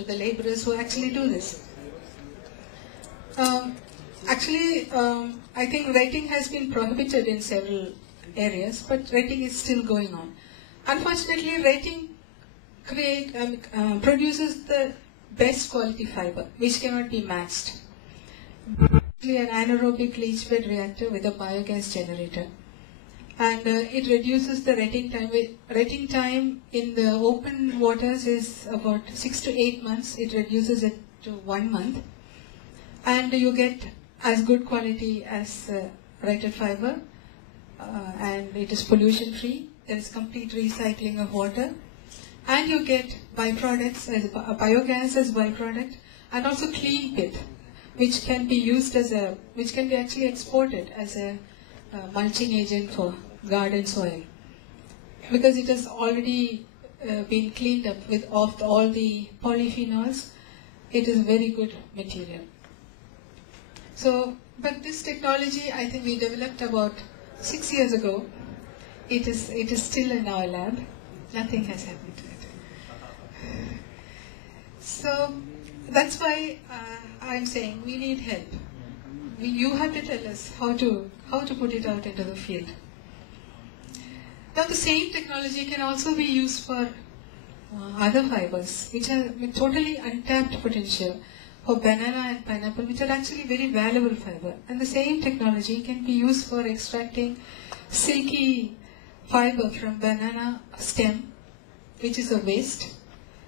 to the laborers who actually do this. I think writing has been prohibited in several areas, but writing is still going on. Unfortunately, writing produces the best quality fiber, which cannot be matched. An anaerobic leach bed reactor with a biogas generator. And it reduces the retting time. Retting time in the open waters is about 6 to 8 months. It reduces it to 1 month. And you get as good quality as retted fiber. And it is pollution free. There is complete recycling of water. And you get byproducts, as biogas as byproduct, and also clean pit, which can be used as which can be actually exported as a mulching agent for garden soil, because it has already been cleaned up with all the polyphenols. It is very good material. So, but this technology, I think we developed about 6 years ago. It is still in our lab. Nothing has happened to it. So that's why I'm saying we need help. You have to tell us how to put it out into the field. Now the same technology can also be used for other fibers, which are with totally untapped potential, for banana and pineapple, which are actually very valuable fiber. And the same technology can be used for extracting silky fiber from banana stem, which is a waste,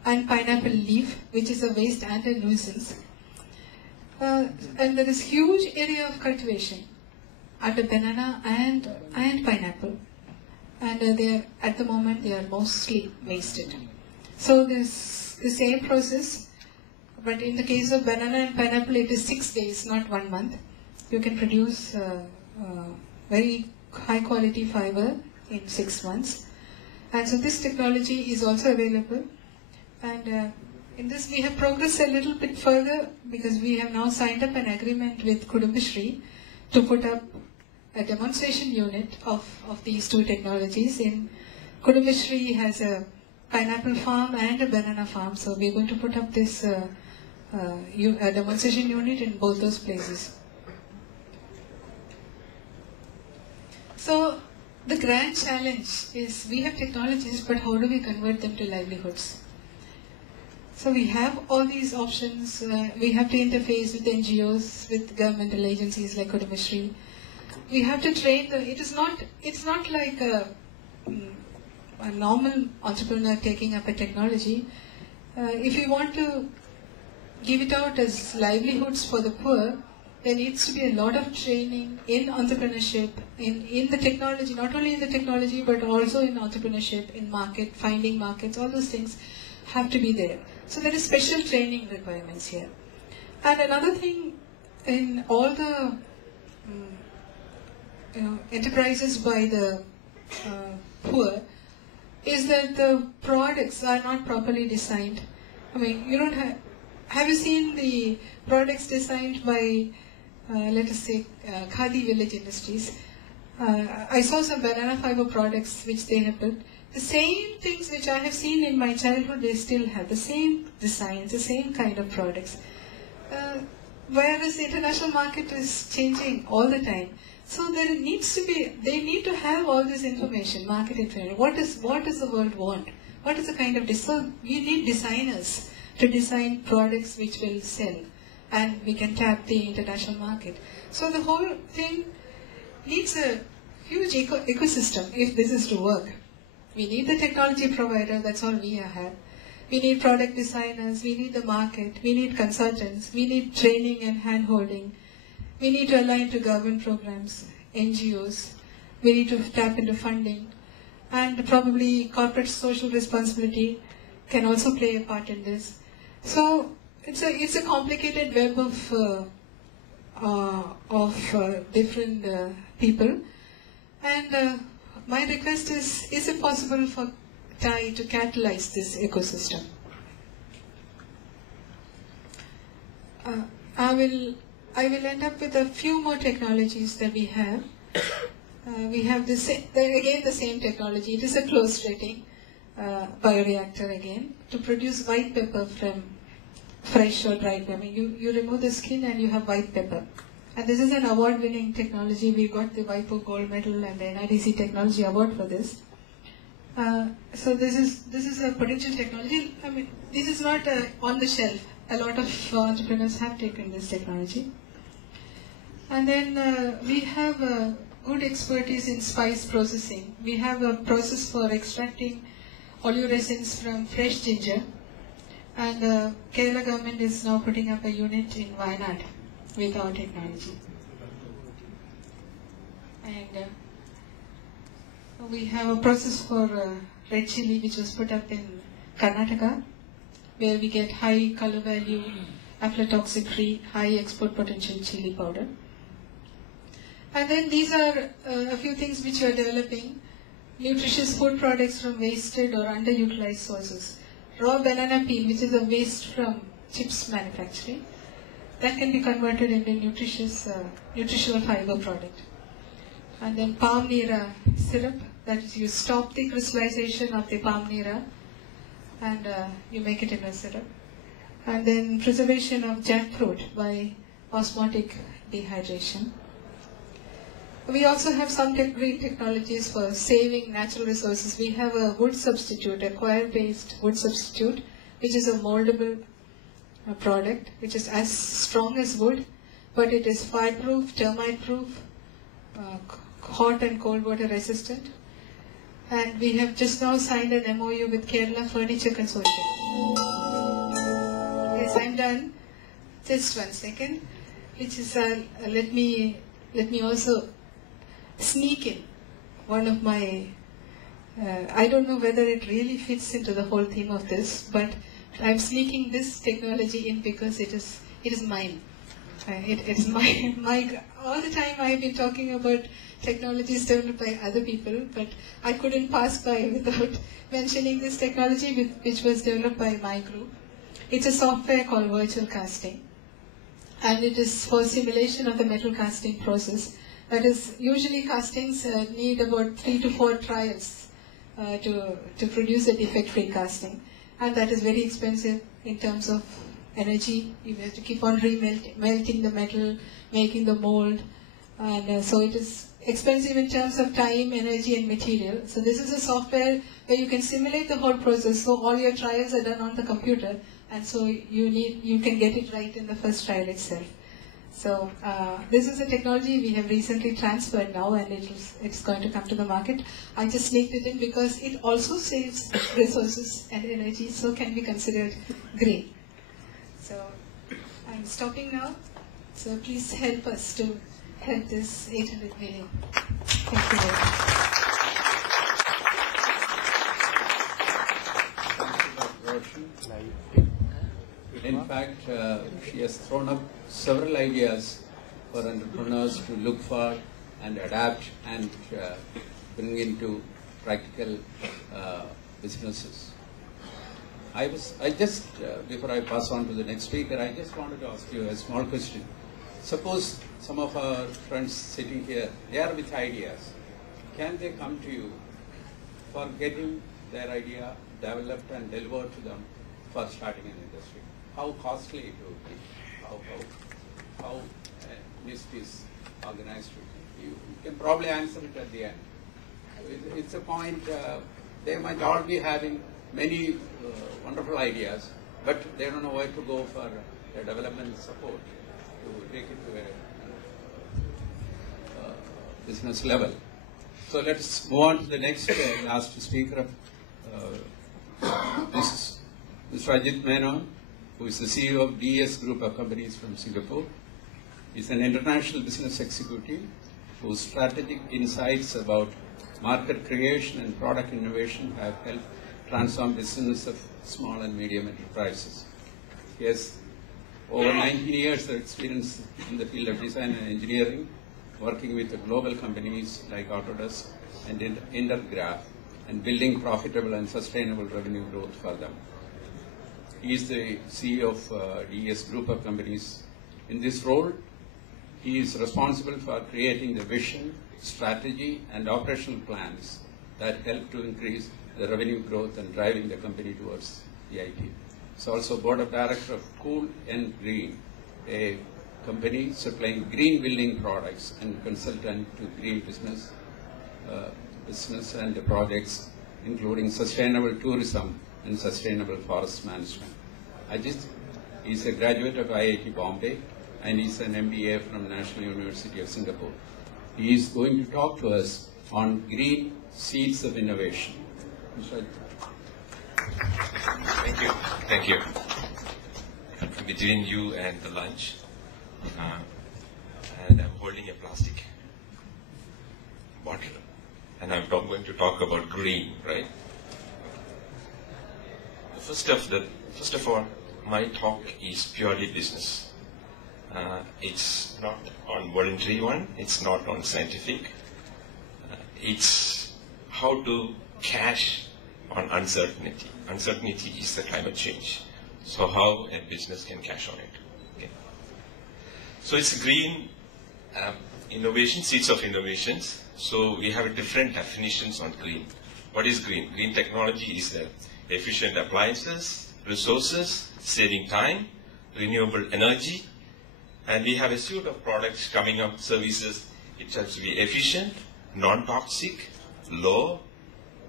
and pineapple leaf, which is a waste and a nuisance. And there is huge area of cultivation under banana and pineapple. And at the moment they are mostly wasted. So there's the same process, but in the case of banana and pineapple it is 6 days, not 1 month. You can produce very high quality fiber in 6 months. And so this technology is also available. And in this we have progressed a little bit further, because we have now signed up an agreement with Kudumbashree to put up a demonstration unit of these two technologies. In Kudumbashree has a pineapple farm and a banana farm, so we're going to put up this a demonstration unit in both those places. So the grand challenge is, we have technologies, but how do we convert them to livelihoods? So we have all these options. We have to interface with NGOs, with governmental agencies like Kudumbashree. We have to train them. It's not like a normal entrepreneur taking up a technology. If you want to give it out as livelihoods for the poor, there needs to be a lot of training in entrepreneurship, in the technology, not only in the technology, but also in entrepreneurship, in finding markets, all those things have to be there. So there is special training requirements here. And another thing, in all the enterprises by the poor, is that the products are not properly designed. I mean, you don't have you seen the products designed by, let us say, Khadi Village Industries? I saw some banana fiber products which they have built. The same things which I have seen in my childhood, they still have the same designs, the same kind of products. Whereas the international market is changing all the time. So there needs to be, they need to have all this information, market information. What does the world want? What is the kind of, so we need designers to design products which will sell, and we can tap the international market. So the whole thing needs a huge ecosystem if this is to work. We need the technology provider, that's all we have. We need product designers, we need the market, we need consultants, we need training and hand-holding. We need to align to government programs, NGOs, we need to tap into funding, and probably corporate social responsibility can also play a part in this. So it's a complicated web of different people, and my request is it possible for TAI to catalyze this ecosystem? I will end up with a few more technologies that we have. We have again the same technology. It is a closed rating bioreactor again, to produce white pepper from fresh or dried pepper. You remove the skin and you have white pepper. And this is an award-winning technology. We got the WIPO gold medal and the NIDC technology award for this. So this is a potential technology. I mean, this is not on the shelf. A lot of entrepreneurs have taken this technology. And then we have good expertise in spice processing. We have a process for extracting oleoresins from fresh ginger. And Kerala government is now putting up a unit in Wayanad with our technology. And we have a process for red chili which was put up in Karnataka, where we get high color value, aflatoxic free, high export potential chili powder. And then these are a few things which we are developing. Nutritious food products from wasted or underutilized sources. Raw banana peel, which is a waste from chips manufacturing, that can be converted into nutritional fiber product. And then palm nira syrup, that is, you stop the crystallization of the palm nira and you make it in a syrup. And then preservation of jackfruit by osmotic dehydration. We also have some green technologies for saving natural resources. We have a wood substitute, a coir-based wood substitute, which is a moldable product, which is as strong as wood, but it is fireproof, termite-proof, hot and cold water resistant. And we have just now signed an MOU with Kerala Furniture Consortium. Yes, I'm done. Just 1 second. Which is let me also sneak in one of my. I don't know whether it really fits into the whole theme of this, but I'm sneaking this technology in because it is mine. It is my. All the time I have been talking about technologies developed by other people, but I couldn't pass by without mentioning this technology which was developed by my group. It's a software called virtual casting, and it is for simulation of the metal casting process. That is, usually castings need about 3 to 4 trials to produce a defect-free casting, and that is very expensive in terms of energy. You have to keep on melting the metal, making the mold, and so it is expensive in terms of time, energy, and material. So this is a software where you can simulate the whole process. So all your trials are done on the computer, and so you can get it right in the first trial itself. So this is a technology we have recently transferred now, and it's going to come to the market. I just sneaked it in because it also saves resources and energy, so can be considered green. So I'm stopping now. So please help us to help this 800 million. Thank you very much. In fact, she has thrown up several ideas for entrepreneurs to look for and adapt and bring into practical businesses. Before I pass on to the next speaker, I just wanted to ask you a small question. Suppose some of our friends sitting here, they are with ideas. Can they come to you for getting their idea developed and delivered to them for starting an industry? How costly it would be? How NIST is organized? You can probably answer it at the end. It's a point, they might all be having many wonderful ideas, but they don't know where to go for development support to take it to a business level. So let's move on to the next last speaker. This is Mr. Ajit Menon, who is the CEO of DS Group of Companies from Singapore. He's an international business executive whose strategic insights about market creation and product innovation have helped transform business of small and medium enterprises. He has over 19 years of experience in the field of design and engineering, working with global companies like Autodesk and Intergraph, and building profitable and sustainable revenue growth for them. He is the CEO of DES Group of Companies. In this role, he is responsible for creating the vision, strategy, and operational plans that help to increase the revenue growth and driving the company towards the IT. He's also board of director of Cool and Green, a company supplying green building products and consultant to green business and projects, including sustainable tourism and sustainable forest management. Ajit is a graduate of IIT Bombay and is an MBA from National University of Singapore. He is going to talk to us on green seeds of innovation. Thank you. Thank you. Between you and the lunch, and I'm holding a plastic bottle, and I'm going to talk about green, right? First of all, my talk is purely business. It's not on voluntary one. It's not on scientific. It's how to cash on uncertainty. Uncertainty is the climate change. So how a business can cash on it. Okay. So it's green innovation, seeds of innovations. So we have different definitions on green. What is green? Green technology is efficient appliances, resources, saving time, renewable energy, and we have a suite of products coming up, services. It has to be efficient, non-toxic, low,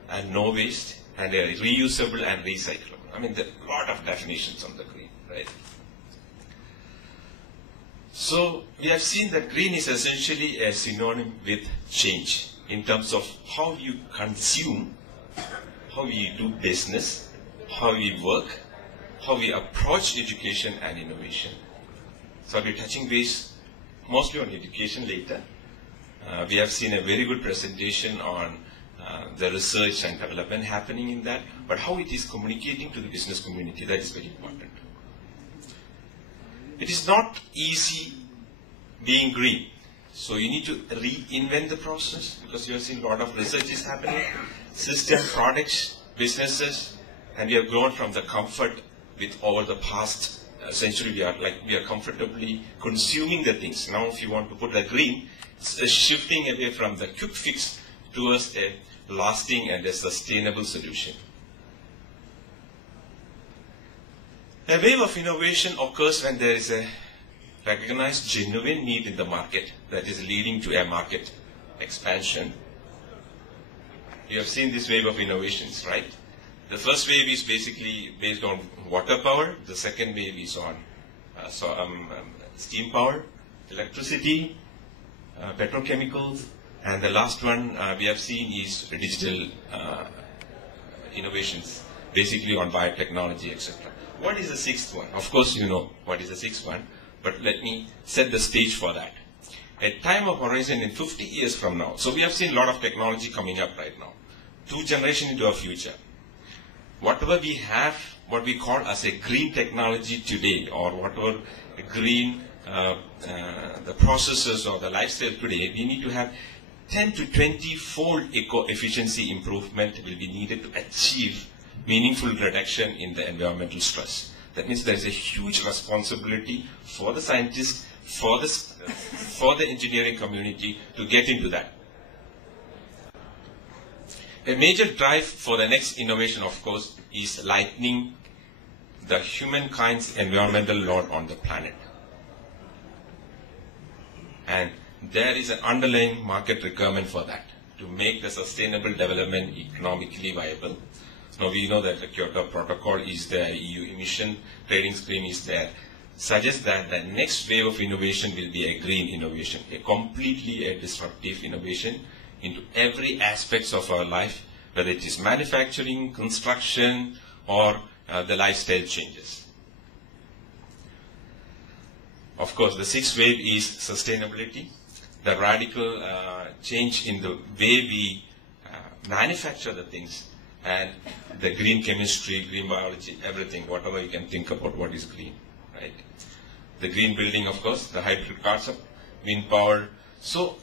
and no waste, and reusable and recyclable. I mean, there are a lot of definitions on the green, right? So we have seen that green is essentially a synonym with change in terms of how you consume, how we do business, how we work, how we approach education and innovation. So I'll be touching base mostly on education later. We have seen a very good presentation on the research and development happening in that, but how it is communicating to the business community, that is very important. It is not easy being green. So you need to reinvent the process, because you have seen a lot of research is happening, system, products, businesses, and we have grown from the comfort with over the past century. We are comfortably consuming the things. Now if you want to put the green, it's a shifting away from the quick fix towards a lasting and a sustainable solution. A wave of innovation occurs when there is a recognized genuine need in the market that is leading to a market expansion. You have seen this wave of innovations, right? The first wave is basically based on water power. The second wave is on steam power, electricity, petrochemicals, and the last one we have seen is digital innovations, basically on biotechnology, etc. What is the sixth one? Of course you know what is the sixth one, but let me set the stage for that. A time of horizon in 50 years from now. So we have seen a lot of technology coming up right now. 2 generations into our future. Whatever we have, what we call as a green technology today, or whatever green the processes or the lifestyle today, we need to have 10 to 20-fold eco-efficiency improvement will be needed to achieve meaningful reduction in the environmental stress. That means there is a huge responsibility for the scientists, for the engineering community to get into that. A major drive for the next innovation, of course, is lightening the humankind's environmental load on the planet. And there is an underlying market requirement for that, to make the sustainable development economically viable. Now we know that the Kyoto Protocol is there, EU emission trading scheme is there, suggests that the next wave of innovation will be a green innovation, a completely disruptive innovation into every aspects of our life, whether it is manufacturing, construction, or the lifestyle changes. Of course, the sixth wave is sustainability, the radical change in the way we manufacture the things, and the green chemistry, green biology, everything, whatever you can think about what is green, right? The green building, of course, the hybrid cars, wind power. So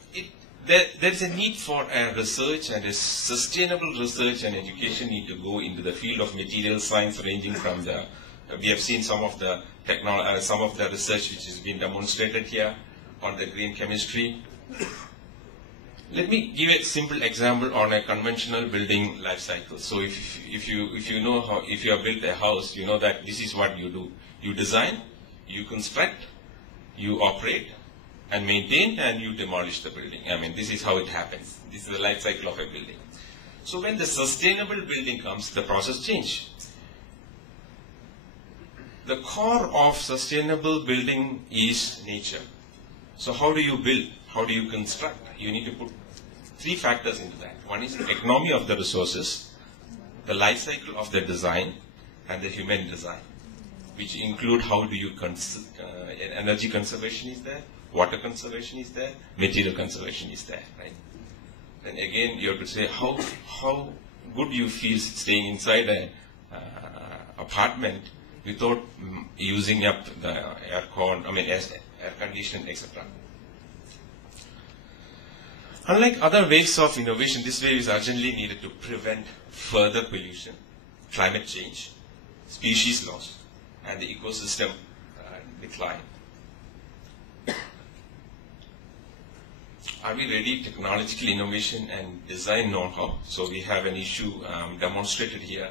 there is a need for research, and a sustainable research and education need to go into the field of material science, ranging from the, we have seen some of the research which has been demonstrated here on the green chemistry. Let me give a simple example on a conventional building life cycle. So if you know how, if you have built a house, you know that this is what you do. You design, you construct, you operate and maintain, and you demolish the building. I mean, this is how it happens. This is the life cycle of a building. So when the sustainable building comes, the process changes. The core of sustainable building is nature. So how do you build? How do you construct? You need to put three factors into that. One is the economy of the resources, the life cycle of the design, and the human design, which include how do you energy conservation is there, water conservation is there, material conservation is there, right? Then again, you have to say how good you feel staying inside an apartment without using up the aircon, air conditioning, etc. Unlike other waves of innovation, this wave is urgently needed to prevent further pollution, climate change, species loss, and the ecosystem decline. Are we ready? Technological innovation and design know-how. So we have an issue demonstrated here.